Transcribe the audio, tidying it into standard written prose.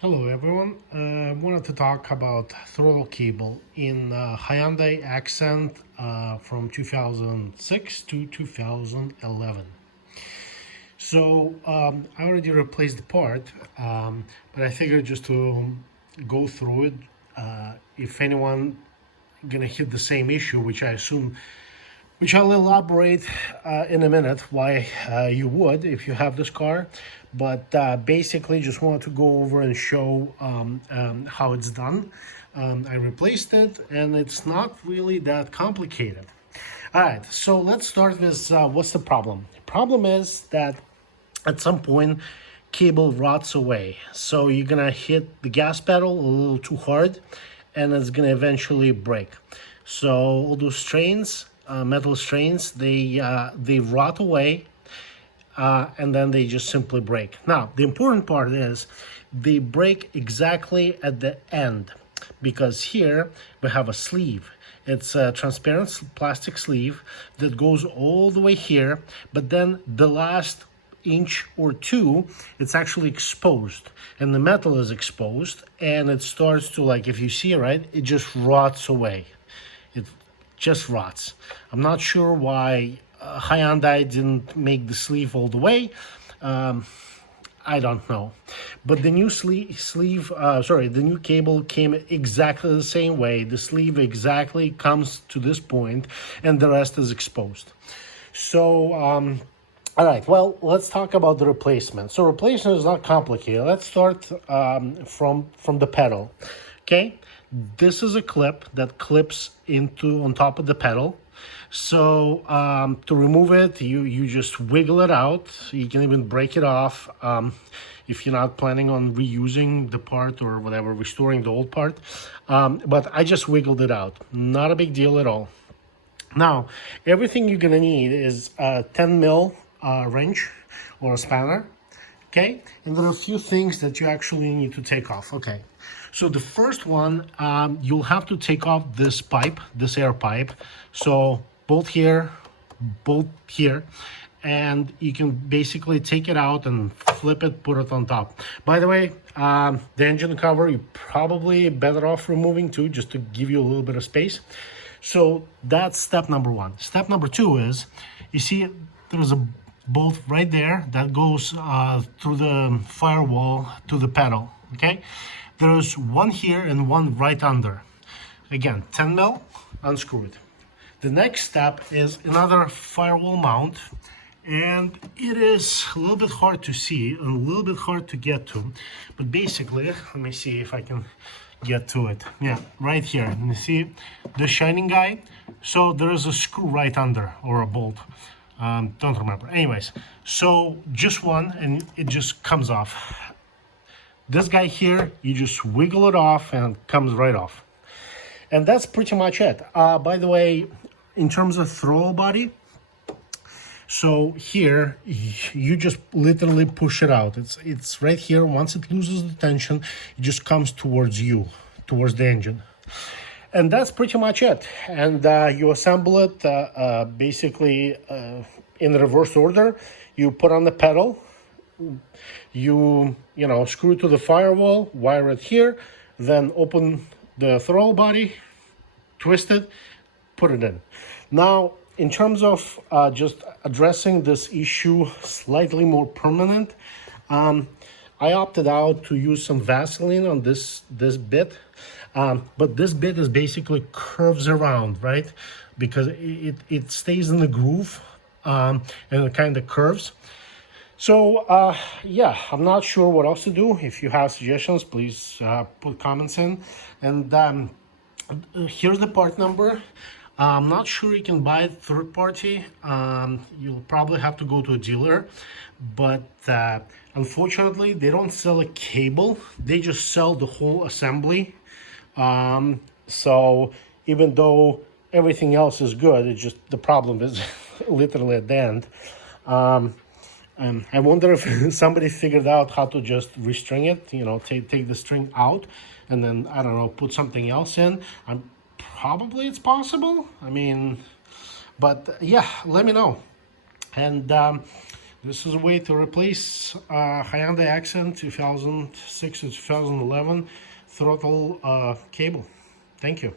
Hello everyone. I wanted to talk about throttle cable in Hyundai Accent from 2006 to 2011. I already replaced the part, but I figured just to go through it. If anyone gonna hit the same issue, which I'll elaborate in a minute why you would if you have this car. But basically, just wanted to go over and show how it's done. I replaced it, and it's not really that complicated. All right, so let's start with what's the problem? The problem is that at some point, cable rots away. So you're gonna hit the gas pedal a little too hard, and it's gonna eventually break. So all those strains, metal strains, they rot away, and then they just simply break. Now the important part is they break exactly at the end, because here we have a sleeve. It's a transparent plastic sleeve that goes all the way here, but then the last inch or two, it's actually exposed, and the metal is exposed, and it starts to, like, if you see, right, it just rots away. It just rots. I'm not sure why Hyundai didn't make the sleeve all the way. I don't know, but the new the new cable came exactly the same way. The sleeve exactly comes to this point, and the rest is exposed. All right, well, let's talk about the replacement. So replacement is not complicated. Let's start from the pedal. Okay, this is a clip that clips into on top of the pedal. So to remove it, you just wiggle it out. You can even break it off if you're not planning on reusing the part or whatever, restoring the old part. But I just wiggled it out. Not a big deal at all. Now, everything you're gonna need is a 10 mil wrench or a spanner, okay? And there are a few things that you actually need to take off, okay? So the first one, you'll have to take off this pipe, this air pipe. So both here, and you can basically take it out and flip it, put it on top. By the way, the engine cover, you're probably better off removing too, just to give you a little bit of space. So that's step number one. Step number two is, you see there's a bolt right there that goes through the firewall to the pedal, okay? There's one here and one right under. Again, 10 mil, unscrew it. The next step is another firewall mount, and it is a little bit hard to see and a little bit hard to get to, but basically, let me see if I can get to it. Yeah, right here. And you see the shining guy? So there is a screw right under, or a bolt. Don't remember. Anyways, so just one, and it just comes off. This guy here, you just wiggle it off and it comes right off. And that's pretty much it. By the way, in terms of throttle body, so here you just literally push it out. It's right here. Once it loses the tension, it just comes towards you, towards the engine. And that's pretty much it. And you assemble it basically in reverse order. You put on the pedal, you know, screw it to the firewall, wire it here, then open the throttle body, twist it, put it in. Now, in terms of just addressing this issue slightly more permanent, I opted out to use some Vaseline on this bit, but this bit is basically curves around, right? Because it stays in the groove, and it kind of curves. So yeah, I'm not sure what else to do. If you have suggestions, please put comments in. And here's the part number. I'm not sure you can buy it third party. You'll probably have to go to a dealer, but unfortunately they don't sell a cable. They just sell the whole assembly. So even though everything else is good, it's just the problem is literally at the end. I wonder if somebody figured out how to just restring it, you know, take the string out and then, I don't know, put something else in. Probably it's possible. I mean, but yeah, let me know. And This is a way to replace Hyundai Accent 2006 to 2011 throttle cable. Thank you.